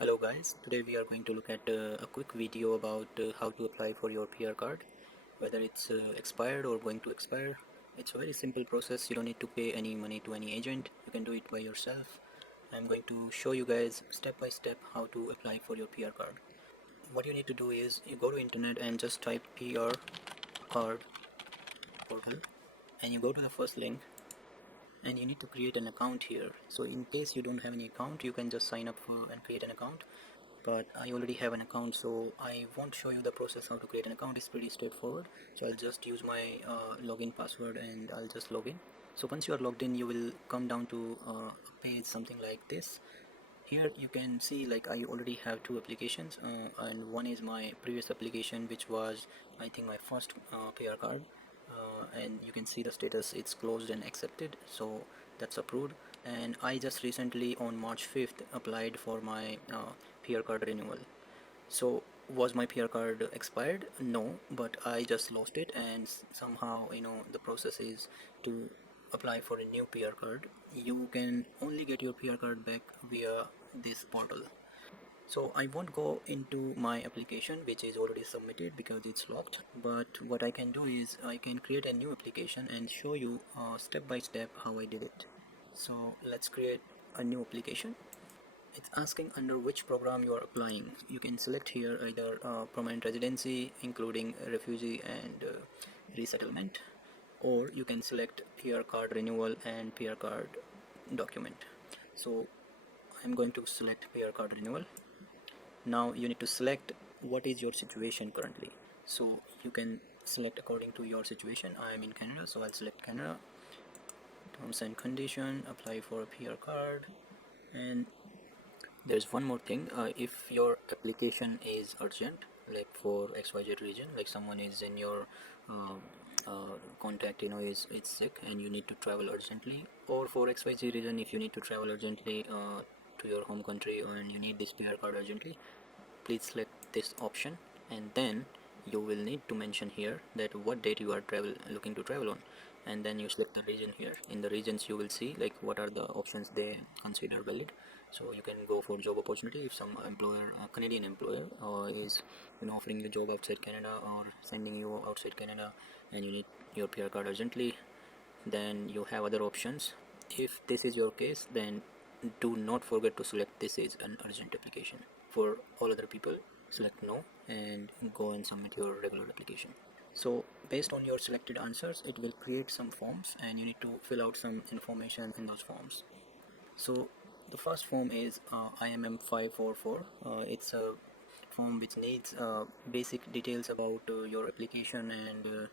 Hello guys, today we are going to look at a quick video about how to apply for your PR card, whether it's expired or going to expire. It's a very simple process. You don't need to pay any money to any agent. You can do it by yourself. I'm going to show you guys step by step how to apply for your PR card. What you need to do is you go to internet and just type PR card portal, and you go to the first link, and you need to create an account here. So in case you don't have any account, you can just sign up for and create an account, but I already have an account, so I won't show you the process how to create an account. It's pretty straightforward. So I'll just use my login password and I'll just log in. So once you are logged in, you will come down to a page something like this. Here you can see like I already have two applications, and one is my previous application, which was I think my first PR card, and you can see the status, it's closed and accepted, so that's approved. And I just recently on March 5th applied for my PR card renewal. So was my PR card expired? No, but I just lost it, and somehow the process is to apply for a new PR card. You can only get your PR card back via this portal. So I won't go into my application which is already submitted because it's locked, but what I can do is I can create a new application and show you step by step how I did it. So let's create a new application. It's asking under which program you are applying. You can select here either permanent residency including refugee and resettlement, or you can select PR card renewal and PR card document. So I'm going to select PR card renewal. Now you need to select what is your situation currently. So you can select according to your situation. I am in Canada, so I'll select Canada. Terms and condition, apply for a PR card. And there's one more thing. If your application is urgent, like for XYZ region, like someone is in your uh, contact, is sick and you need to travel urgently, or for XYZ region, if you need to travel urgently to your home country and you need this PR card urgently, please select this option, and then you will need to mention here that what date you are looking to travel on, and then you select the region. Here in the regions you will see like what are the options they consider valid. So you can go for job opportunity. If some employer, Canadian employer, is offering you job outside Canada or sending you outside Canada and you need your PR card urgently, then you have other options. If this is your case, then do not forget to select this is an urgent application. For all other people, select no and go and submit your regular application. So based on your selected answers, it will create some forms and you need to fill out some information in those forms. So the first form is IMM 544. It's a form which needs basic details about your application, and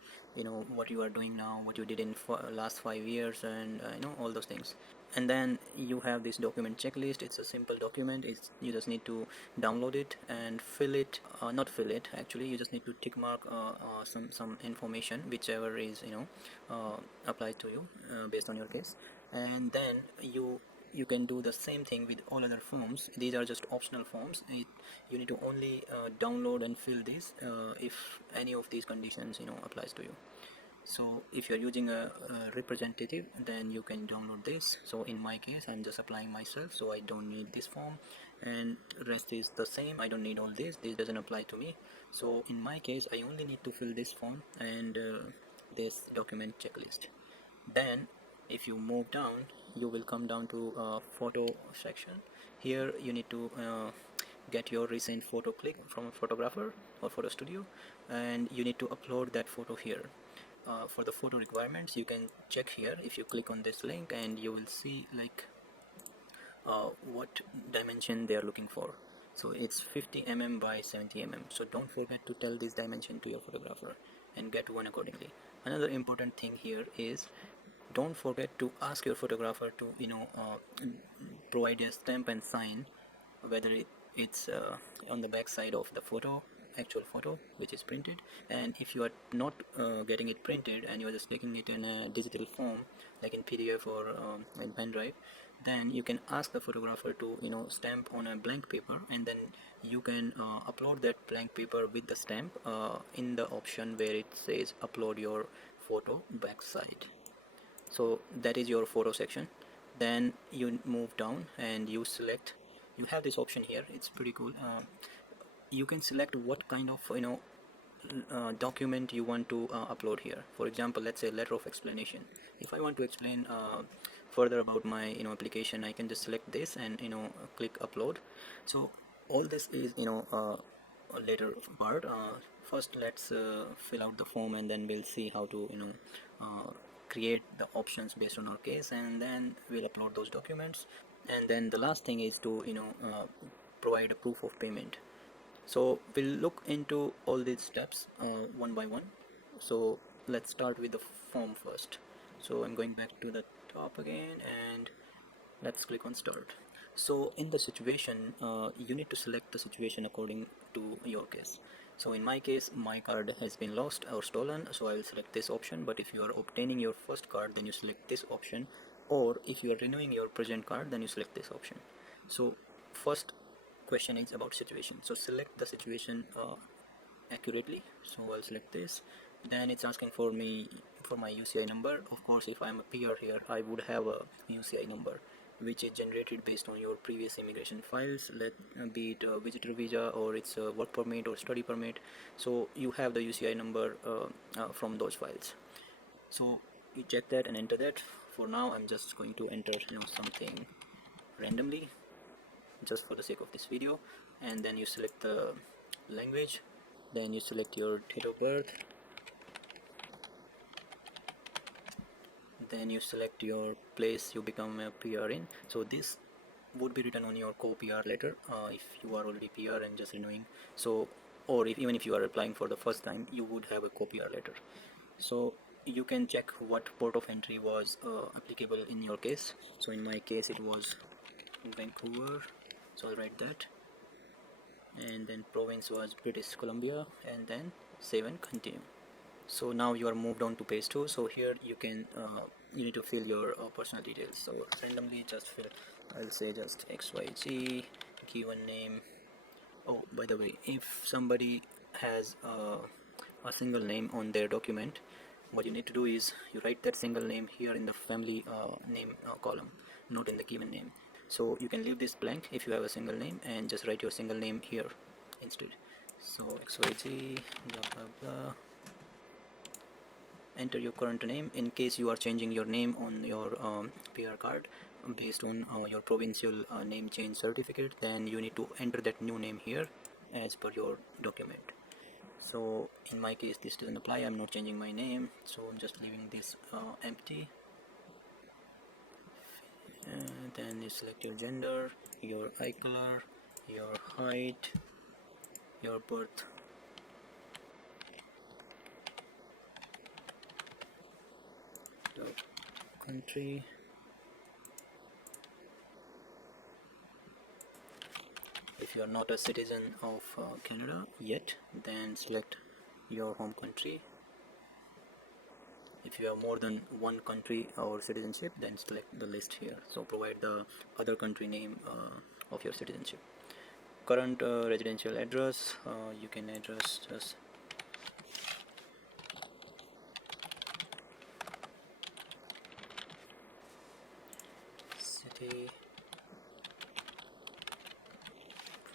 what you are doing now, what you did in last 5 years, and all those things. And then you have this document checklist. It's a simple document. You just need to download it and fill it, not fill it actually, you just need to tick mark some information whichever is applied to you based on your case. And then you can do the same thing with all other forms. These are just optional forms. You need to only download and fill these if any of these conditions applies to you. So if you're using a representative, then you can download this. So in my case, I'm just applying myself, so I don't need this form, and rest is the same. I don't need all this doesn't apply to me. So in my case, I only need to fill this form and this document checklist. Then if you move down, you will come down to photo section. Here you need to get your recent photo click from a photographer or photo studio, and you need to upload that photo here. For the photo requirements, you can check here if you click on this link, and you will see like what dimension they are looking for. So it's 50 mm by 70 mm. So don't forget to tell this dimension to your photographer and get one accordingly. Another important thing here is don't forget to ask your photographer to provide a stamp and sign, whether it's on the back side of the photo, actual photo which is printed. And if you are not getting it printed and you are just taking it in a digital form like in PDF or in pen drive, then you can ask the photographer to stamp on a blank paper, and then you can upload that blank paper with the stamp in the option where it says upload your photo backside. So that is your photo section. Then you move down and you select you have this option here. It's pretty cool. You can select what kind of document you want to upload here. For example, let's say letter of explanation. If I want to explain further about my application, I can just select this and click upload. So all this is a later part. First let's fill out the form, and then we'll see how to create the options based on our case, and then we'll upload those documents. And then the last thing is to provide a proof of payment. So we'll look into all these steps one by one. So let's start with the form first. So I'm going back to the top again, and let's click on start. So in the situation, you need to select the situation according to your case. So in my case, my card has been lost or stolen, so I will select this option. But if you are obtaining your first card, then you select this option, or if you are renewing your present card, then you select this option. So first question is about situation, so select the situation accurately. So I'll select this. Then it's asking for me for my UCI number. Of course, if I'm a PR here, I would have a UCI number which is generated based on your previous immigration files, let be it a visitor visa or it's a work permit or study permit. So you have the UCI number from those files. So you check that and enter that. For now, I'm just going to enter something randomly just for the sake of this video. And then you select the language, then you select your date of birth, then you select your place you become a PR in. So this would be written on your co-PR letter if you are already PR and just renewing. So, or even if you are applying for the first time, you would have a co-PR letter. So you can check what port of entry was applicable in your case. So in my case it was Vancouver, so I'll write that. And then province was British Columbia, and then save and continue. So now you are moved on to page 2. So here you can you need to fill your personal details. So randomly just fill, I'll say just XYZ, given name. Oh, by the way, if somebody has a single name on their document, what you need to do is you write that single name here in the family name column, not in the given name. So you can leave this blank if you have a single name and just write your single name here instead. So XYZ blah blah blah, enter your current name. In case you are changing your name on your PR card based on your provincial name change certificate, then you need to enter that new name here as per your document. So in my case this doesn't apply, I'm not changing my name, so I'm just leaving this empty. And then you select your gender, your eye color, your height, your birth, the country, if you are not a citizen of Canada yet, then select your home country. If you have more than one country or citizenship, then select the list here. So provide the other country name of your citizenship. Current residential address, you can address just city,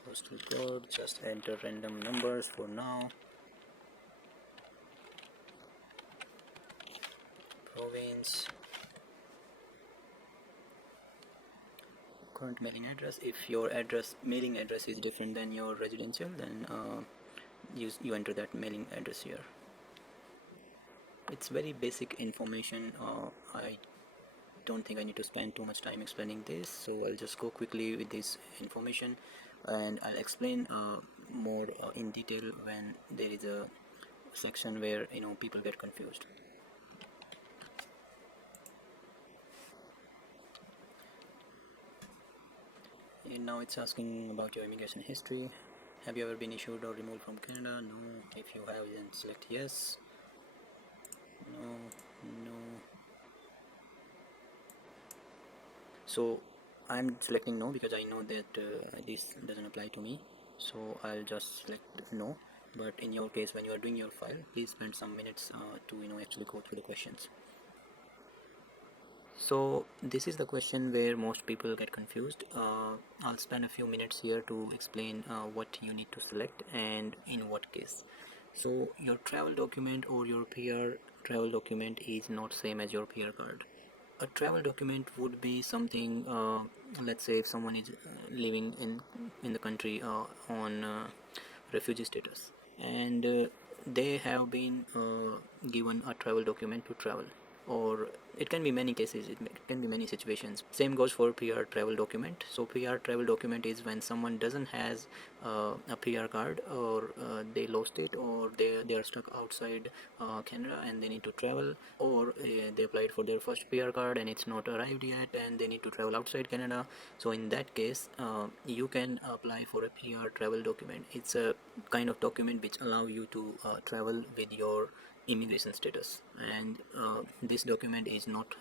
postal code, just enter random numbers for now. Province, current mailing address. If your mailing address is different than your residential, then you enter that mailing address here. It's very basic information. I don't think I need to spend too much time explaining this, so I'll just go quickly with this information, and I'll explain more in detail when there is a section where people get confused. And now it's asking about your immigration history. Have you ever been issued or removed from Canada? No. If you have, then select yes. No, no. So I'm selecting no because I know that this doesn't apply to me, so I'll just select no. But in your case, when you are doing your file, please spend some minutes to actually go through the questions. So this is the question where most people get confused. I'll spend a few minutes here to explain what you need to select and in what case. So your travel document or your PR travel document is not same as your PR card. A travel document would be something, let's say if someone is living in the country on refugee status, and they have been given a travel document to travel, or it can be many cases, it can be many situations. Same goes for PR travel document. So PR travel document is when someone doesn't has a PR card, or they lost it, or they are stuck outside Canada and they need to travel, or they applied for their first PR card and it's not arrived yet and they need to travel outside Canada. So in that case, you can apply for a PR travel document. It's a kind of document which allow you to travel with your immigration status, and this document is not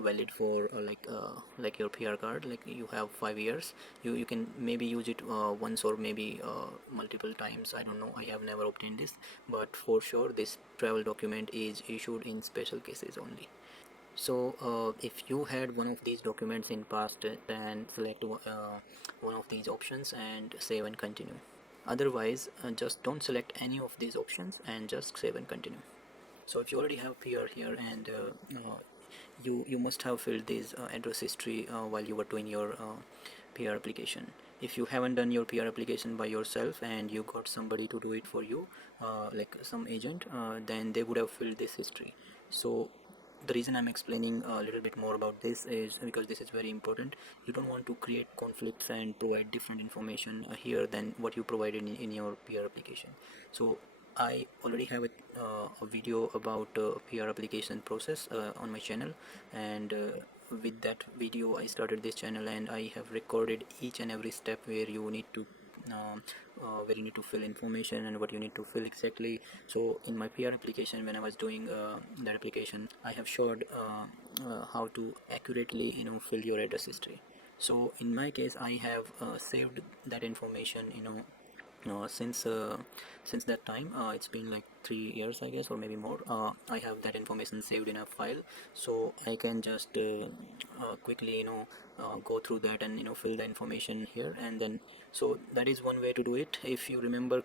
valid for like your PR card. Like you have 5 years, you can maybe use it once or maybe multiple times. I don't know, I have never obtained this, but for sure this travel document is issued in special cases only. So if you had one of these documents in past, then select one of these options and save and continue. Otherwise, just don't select any of these options and just save and continue. So if you already have PR here, and you must have filled this address history while you were doing your PR application. If you haven't done your PR application by yourself and you got somebody to do it for you, like some agent, then they would have filled this history. So the reason I'm explaining a little bit more about this is because this is very important. You don't want to create conflicts and provide different information here than what you provided in your PR application. So I already have a video about PR application process on my channel, and with that video I started this channel, and I have recorded each and every step where you need to where you need to fill information and what you need to fill exactly. So in my PR application, when I was doing that application, I have showed how to accurately fill your address history. So in my case, I have saved that information, since that time. It's been like 3 years, I guess, or maybe more. I have that information saved in a file, so I can just quickly go through that and fill the information here and then. So that is one way to do it. If you remember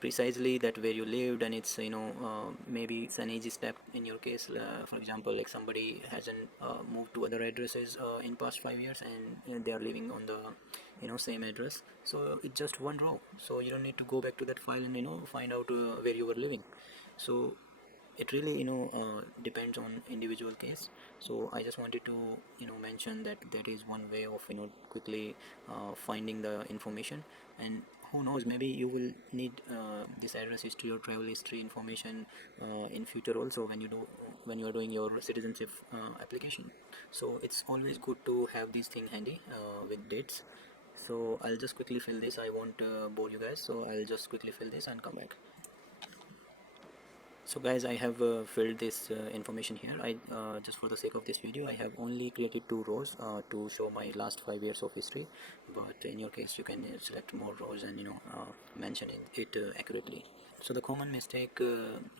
precisely that where you lived, and it's maybe it's an easy step in your case. For example, like somebody hasn't moved to other addresses in past 5 years, and they are living on the same address, so it's just one row, so you don't need to go back to that file and find out where you were living. So it really depends on individual case. So I just wanted to mention that that is one way of quickly finding the information. And who knows, maybe you will need this address history or travel history information in future also, when you are doing your citizenship application. So it's always good to have these thing handy with dates. So I'll just quickly fill this. I won't bore you guys, so I'll just quickly fill this and come back. So guys, I have filled this information here. I just for the sake of this video, I have only created 2 rows to show my last 5 years of history, but in your case you can select more rows and mention it accurately. So the common mistake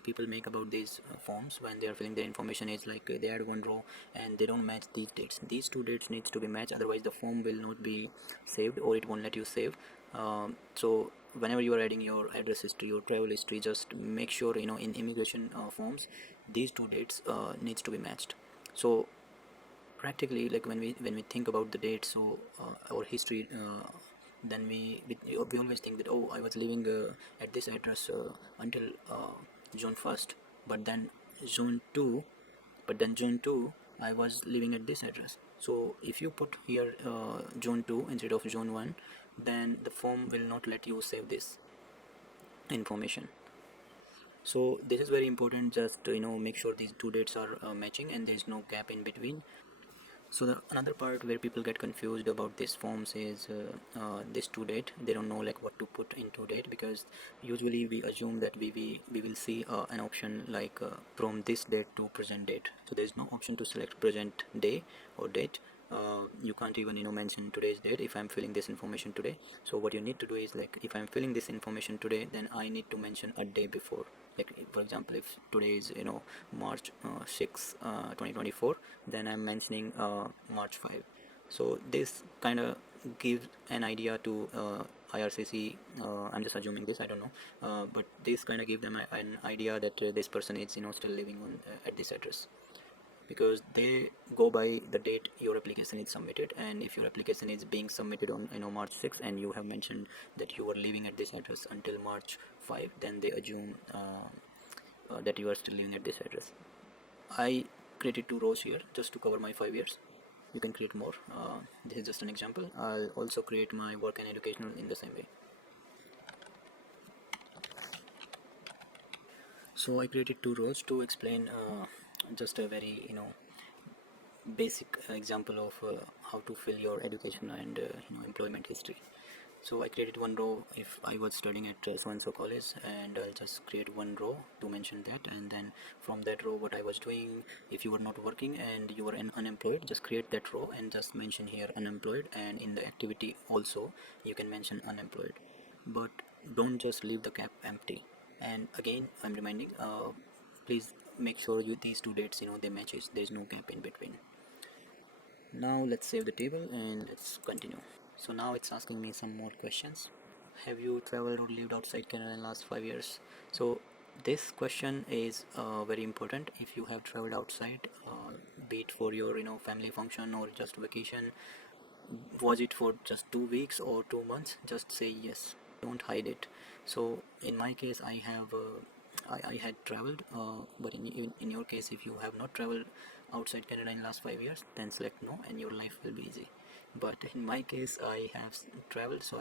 people make about these forms when they are filling their information is like they add one row and they don't match these dates. These two dates needs to be matched, otherwise the form will not be saved, or it won't let you save. So whenever you are adding your address history or travel history, just make sure in immigration forms these two dates needs to be matched. So practically, like when we think about the dates, so our history, then we always think that, oh, I was living at this address until June 1st, but then June 2 June 2 I was living at this address. So if you put here June 2 instead of June 1, then the form will not let you save this information. So this is very important, just to make sure these two dates are matching and there is no gap in between. So another part where people get confused about these forms is this to date. They don't know like what to put into date, because usually we assume that we will see an option like from this date to present date. So there is no option to select present day or date. you can't even mention today's date if I'm filling this information today. So what you need to do is, like, if I'm filling this information today, then I need to mention a day before. Like, for example, if today is March 6 2024, then I'm mentioning March 5. So this kind of gives an idea to IRCC. I'm just assuming this, I don't know, but this kind of give them an idea that this person is still living on at this address, because they go by the date your application is submitted. And if your application is being submitted on March 6, and you have mentioned that you are living at this address until March 5, then they assume that you are still living at this address. I created 2 rows here just to cover my 5 years. You can create more. This is just an example. I'll also create my work and educational in the same way. So I created 2 rows to explain just a very basic example of how to fill your education and employment history. So I created 1 row if I was studying at so and so college, and I'll just create 1 row to mention that. And then from that row, what I was doing. If you were not working and you were unemployed, just create that row and just mention here unemployed, and in the activity also you can mention unemployed. But don't just leave the gap empty. And again, I'm reminding, please make sure these two dates they matches, there's no gap in between. Now let's save the table and let's continue. So now it's asking me some more questions. Have you traveled or lived outside Canada in the last 5 years? So this question is very important. If you have traveled outside, be it for your family function or just vacation, was it for just 2 weeks or 2 months, just say yes, don't hide it. So in my case, I have I had traveled, but in your case, if you have not traveled outside Canada in last 5 years, then select no and your life will be easy. But in my case, I have traveled, so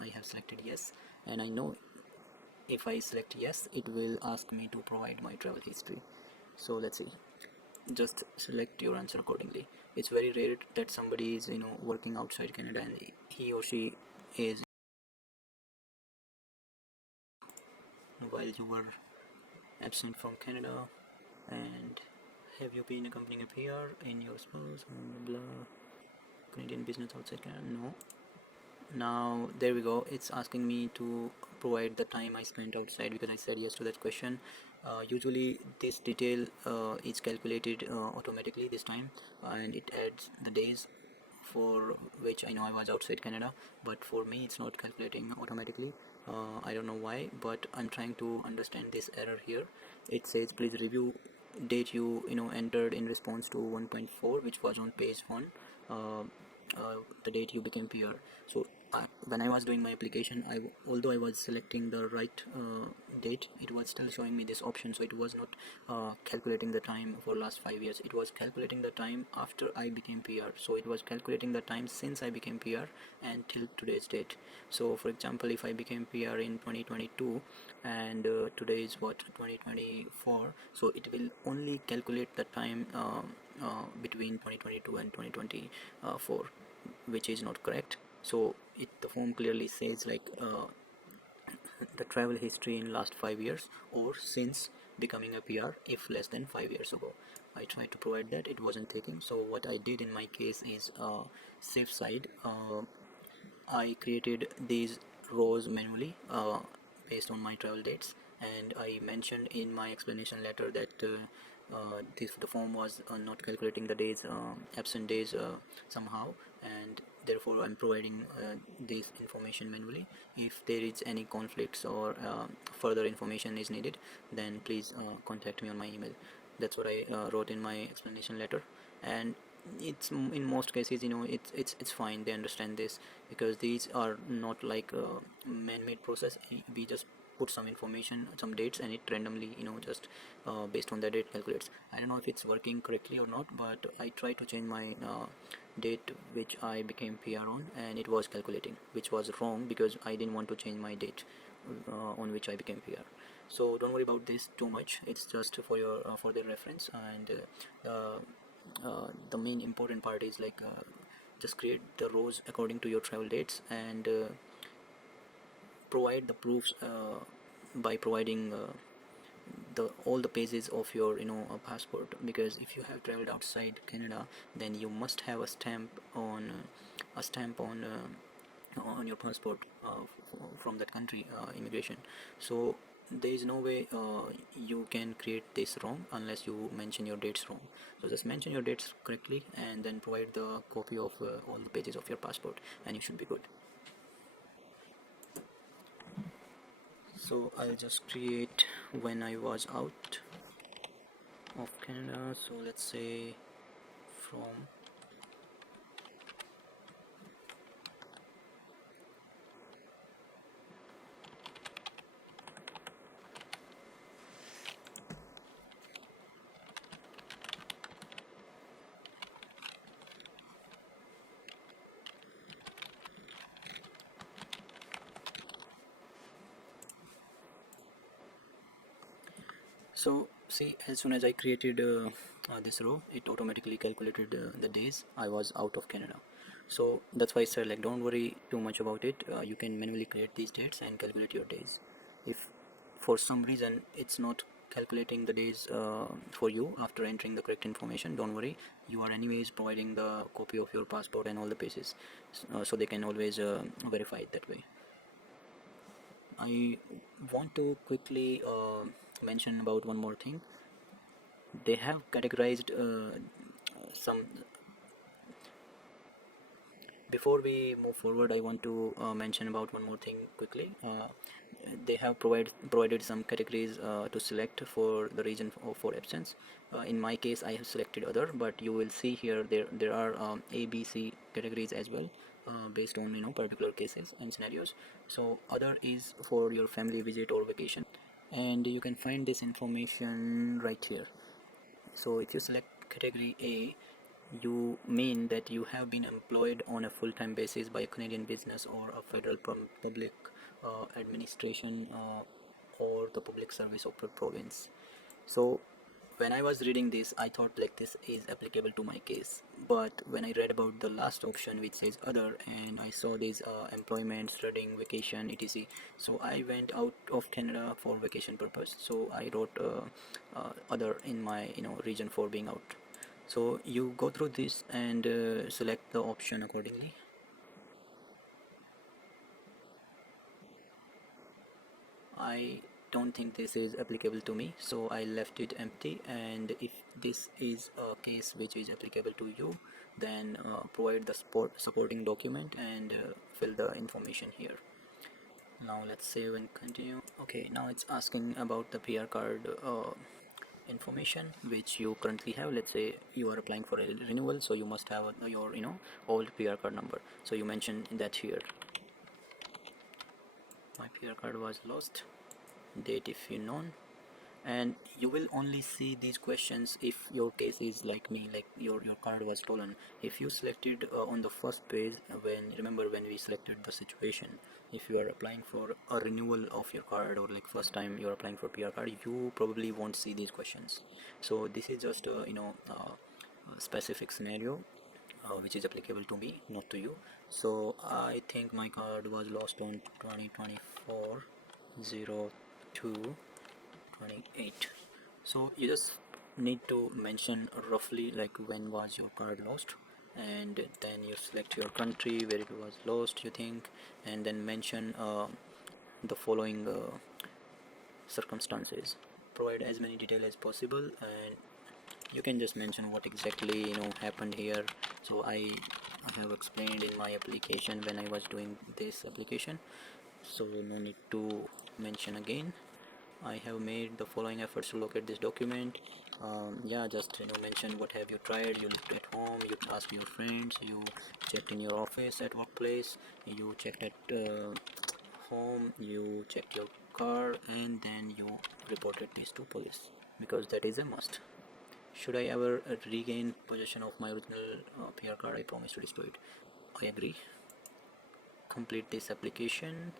I have selected yes. And I know if I select yes, it will ask me to provide my travel history. So let's see, just select your answer accordingly. It's very rare that somebody is working outside Canada and he or she is while you were absent from Canada. And have you been accompanying a PR in your spouse, blah, blah, Canadian business outside Canada? No. Now there we go, it's asking me to provide the time I spent outside because I said yes to that question. Usually this detail is calculated automatically this time, and it adds the days for which I know I was outside Canada, but for me it's not calculating automatically. I don't know why, but I'm trying to understand this error here. It says please review date you entered in response to 1.4, which was on page 1, the date you became PR. So when I was doing my application, although I was selecting the right date, it was still showing me this option. So it was not calculating the time for last 5 years. It was calculating the time after I became PR. So it was calculating the time since I became PR and till today's date. So for example, if I became PR in 2022 and today is what, 2024, so it will only calculate the time between 2022 and 2024, which is not correct. So the form clearly says like the travel history in last 5 years or since becoming a PR if less than 5 years ago. I tried to provide that, it wasn't taking. So what I did in my case is safe side. I created these rows manually based on my travel dates, and I mentioned in my explanation letter that the form was not calculating the days, absent days somehow, and therefore I'm providing this information manually. If there is any conflicts or further information is needed, then please contact me on my email. That's what I wrote in my explanation letter. And it's in most cases it's fine, they understand this, because these are not like a man-made process. We just put some information, some dates, and it randomly just based on that date calculates. I don't know if it's working correctly or not, but I tried to change my date which I became PR on, and it was calculating, which was wrong because I didn't want to change my date on which I became PR. So don't worry about this too much, it's just for your for the reference. And the main important part is like just create the rows according to your travel dates, and provide the proofs by providing the all the pages of your passport, because if you have traveled outside Canada, then you must have a stamp on your passport from that country immigration. So there is no way you can create this wrong unless you mention your dates wrong. So just mention your dates correctly and then provide the copy of all the pages of your passport, and you should be good. So I'll just create when I was out of Canada. So let's say from So see, as soon as I created this row, it automatically calculated the days I was out of Canada. So that's why I said, like, don't worry too much about it. You can manually create these dates and calculate your days. If for some reason it's not calculating the days for you after entering the correct information, don't worry. You are anyways providing the copy of your passport and all the pages, so they can always verify it that way. I want to quickly mention about one more thing. They have categorized some. Before we move forward, I want to mention about one more thing quickly. They have provided some categories to select for the region for absence. In my case, I have selected other, but you will see here there are A, B, C categories as well, based on particular cases and scenarios. So other is for your family visit or vacation, and you can find this information right here. So if you select category A, you mean that you have been employed on a full-time basis by a Canadian business or a federal public administration, or the public service of the province. So when I was reading this, I thought like this is applicable to my case, but when I read about the last option which says other, and I saw these employment, studying, vacation, etc., so I went out of Canada for vacation purpose, so I wrote other in my region for being out. So you go through this and select the option accordingly. I don't think this is applicable to me, so I left it empty. And if this is a case which is applicable to you, then provide the supporting document and fill the information here. Now let's save and continue. Okay, now it's asking about the PR card information which you currently have. Let's say you are applying for a renewal, so you must have your old PR card number. So you mentioned that here. My PR card was lost. Date if you known. And you will only see these questions if your case is like me, like your card was stolen. If you selected on the first page, remember when we selected the situation, if you are applying for a renewal of your card, or like first time you are applying for PR card, you probably won't see these questions. So this is just a specific scenario which is applicable to me, not to you. So I think my card was lost on 2024 02 28. So you just need to mention roughly like when was your card lost, and then you select your country where it was lost, you think, and then mention the following circumstances. Provide as many detail as possible, and you can just mention what exactly happened here. So I have explained in my application when I was doing this application, so no need to mention again. I have made the following efforts to locate this document. Yeah, just mention what have you tried. You looked at home, you asked your friends, you checked in your office at workplace, you checked at home, you checked your car, and then you reported this to police, because that is a must. Should I ever regain possession of my original PR card, I promise to destroy it. I agree. Complete this application,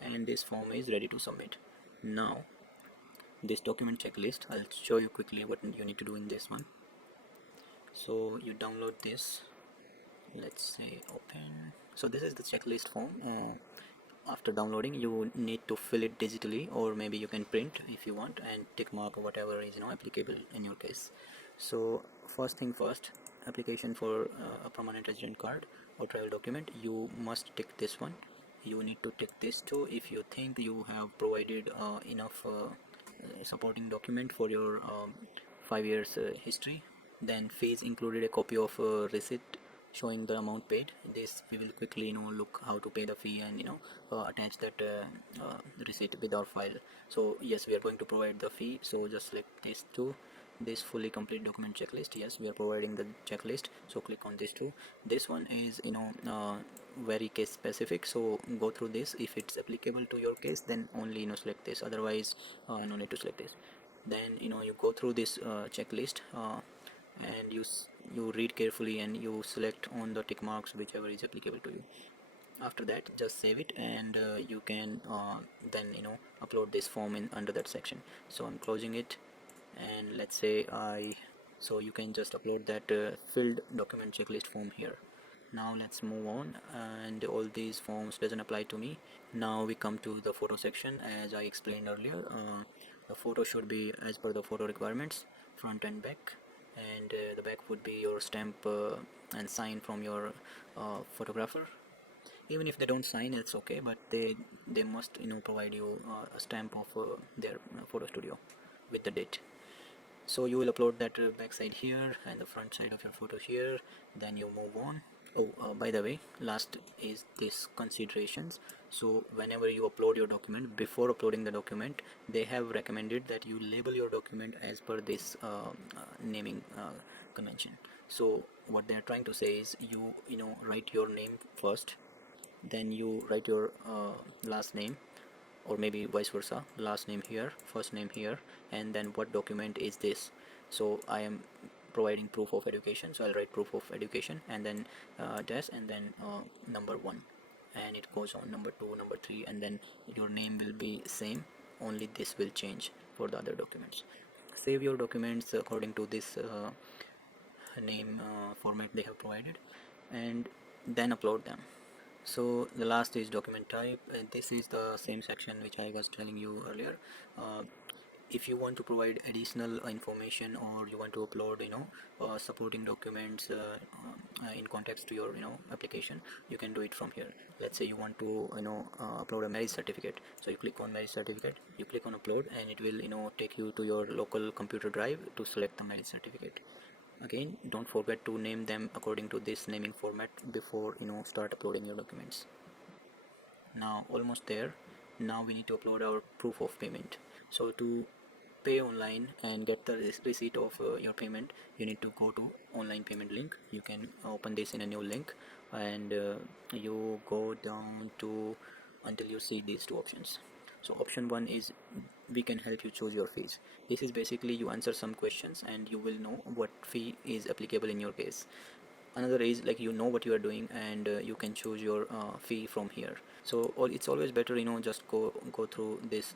and this form is ready to submit. Now this document checklist, I'll show you quickly what you need to do in this one. So you download this, let's say open. So this is the checklist form. after downloading, you need to fill it digitally, or maybe you can print if you want, and tick mark or whatever is applicable in your case. So first thing first, application for a permanent resident card or travel document, you must tick this one. You need to tick this too if you think you have provided enough supporting document for your 5 years history. Then fees included a copy of receipt showing the amount paid. This we will quickly look how to pay the fee, and attach that receipt with our file. So yes, we are going to provide the fee, so just select this too. This fully complete document checklist, yes, we are providing the checklist, so click on this too. This one is very case specific, so go through this. If it's applicable to your case, then only select this, otherwise no need to select this. Then you go through this checklist, and you read carefully, and you select on the tick marks whichever is applicable to you. After that, just save it, and you can then upload this form in under that section. So I'm closing it, and let's say so you can just upload that filled document checklist form here. Now let's move on, and all these forms doesn't apply to me. Now we come to the photo section. As I explained earlier, the photo should be as per the photo requirements, front and back. And the back would be your stamp and sign from your photographer. Even if they don't sign, it's okay, but they must provide you a stamp of their photo studio with the date. So you will upload that back side here and the front side of your photo here. Then you move on. Oh, by the way, last is this considerations. So whenever you upload your document, before uploading the document, they have recommended that you label your document as per this naming convention. So what they are trying to say is, you write your name first, then you write your last name, or maybe vice versa, last name here, first name here, and then what document is this. So I am providing proof of education, so I'll write proof of education, and then dash, and then number 1, and it goes on number 2, number 3, and then your name will be same, only this will change for the other documents. Save your documents according to this name format they have provided, and then upload them. So the last is document type, and this is the same section which I was telling you earlier. If you want to provide additional information, or you want to upload supporting documents in context to your application, you can do it from here. Let's say you want to upload a marriage certificate, so you click on marriage certificate, you click on upload, and it will take you to your local computer drive to select the marriage certificate. Again, don't forget to name them according to this naming format before start uploading your documents. Now almost there. Now we need to upload our proof of payment. So to pay online and get the receipt of your payment, you need to go to online payment link. You can open this in a new link, and you go down to until you see these two options. So option 1 is, we can help you choose your fees. This is basically you answer some questions and you will know what fee is applicable in your case. Another is like what you are doing, and you can choose your fee from here. So it's always better just go through this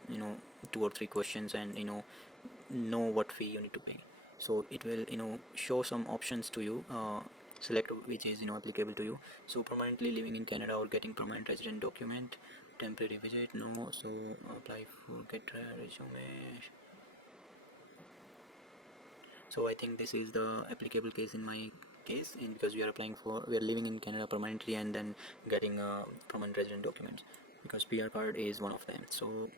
2 or 3 questions, and know what fee you need to pay. So it will show some options to you. Select which is applicable to you. So permanently living in Canada or getting permanent resident document, temporary visit, no. So apply for get resume. So I think this is the applicable case in my case, because we are living in Canada permanently and then getting a permanent resident document, because PR card is one of them. So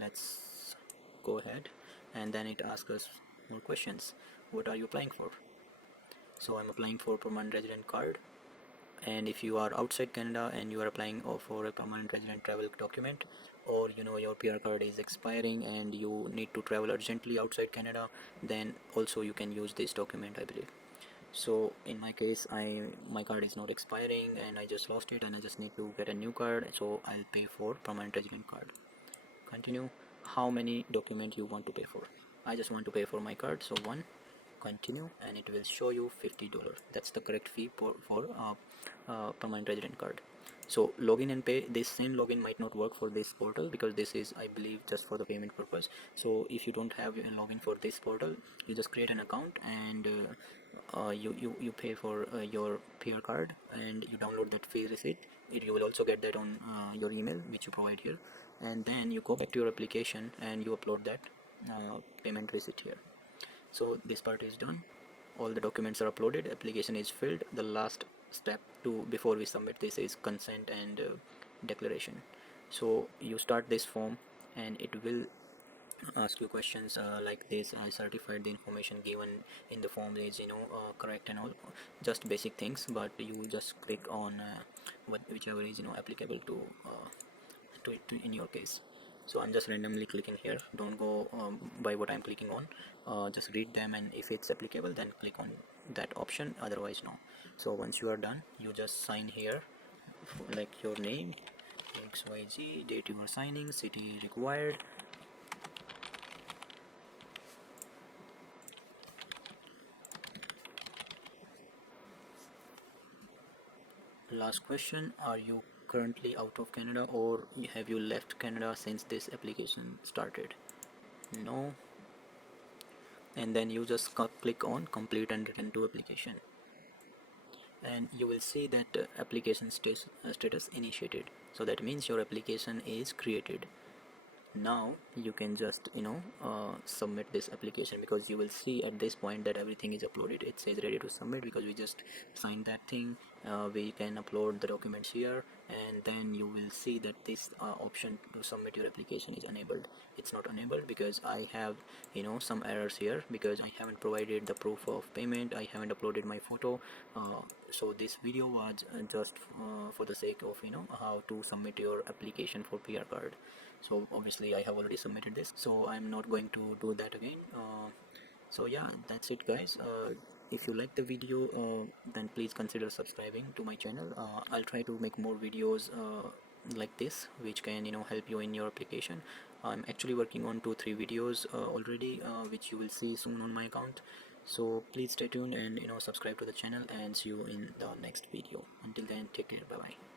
let's go ahead, and then it asks us more questions. What are you applying for? So I'm applying for permanent resident card. And if you are outside Canada and you are applying for a permanent resident travel document, or your PR card is expiring and you need to travel urgently outside Canada, then also you can use this document, I believe. So in my case, my card is not expiring and I just lost it, and I just need to get a new card, so I'll pay for permanent resident card. Continue. How many document you want to pay for? I just want to pay for my card, so 1. Continue, and it will show you $50. That's the correct fee for permanent resident card. So login and pay. This same login might not work for this portal, because this is, I believe, just for the payment purpose. So if you don't have a login for this portal, you just create an account, and you pay for your PR card, and you download that fee receipt, you will also get that on your email which you provide here, and then you go back to your application and you upload that payment receipt here. So this part is done, all the documents are uploaded, application is filled. The last step to before we submit this is consent and declaration. So you start this form and it will ask you questions like this: I certified the information given in the form is correct and all, just basic things, but you just click on whichever is applicable to it in your case. So I'm just randomly clicking here, don't go by what I'm clicking on, just read them, and if it's applicable then click on that option, otherwise no. So once you are done, you just sign here, like your name, XYZ, date you are signing, city required. Last question: are you currently out of Canada, or have you left Canada since this application started? No. And then you just click on complete and return to application, and you will see that application status initiated. So that means your application is created. Now you can just submit this application, because you will see at this point that everything is uploaded. It says ready to submit because we just signed that thing. We can upload the documents here, and then you will see that this option to submit your application is enabled. It's not enabled because I have some errors here, because I haven't provided the proof of payment, I haven't uploaded my photo. So this video was just for the sake of how to submit your application for PR card. So obviously I have already submitted this, so I'm not going to do that again. So yeah, that's it guys. If you like the video, then please consider subscribing to my channel. I'll try to make more videos like this which can help you in your application. I'm actually working on 2-3 videos already, which you will see soon on my account. So please stay tuned and subscribe to the channel, and see you in the next video. Until then, take care, bye bye.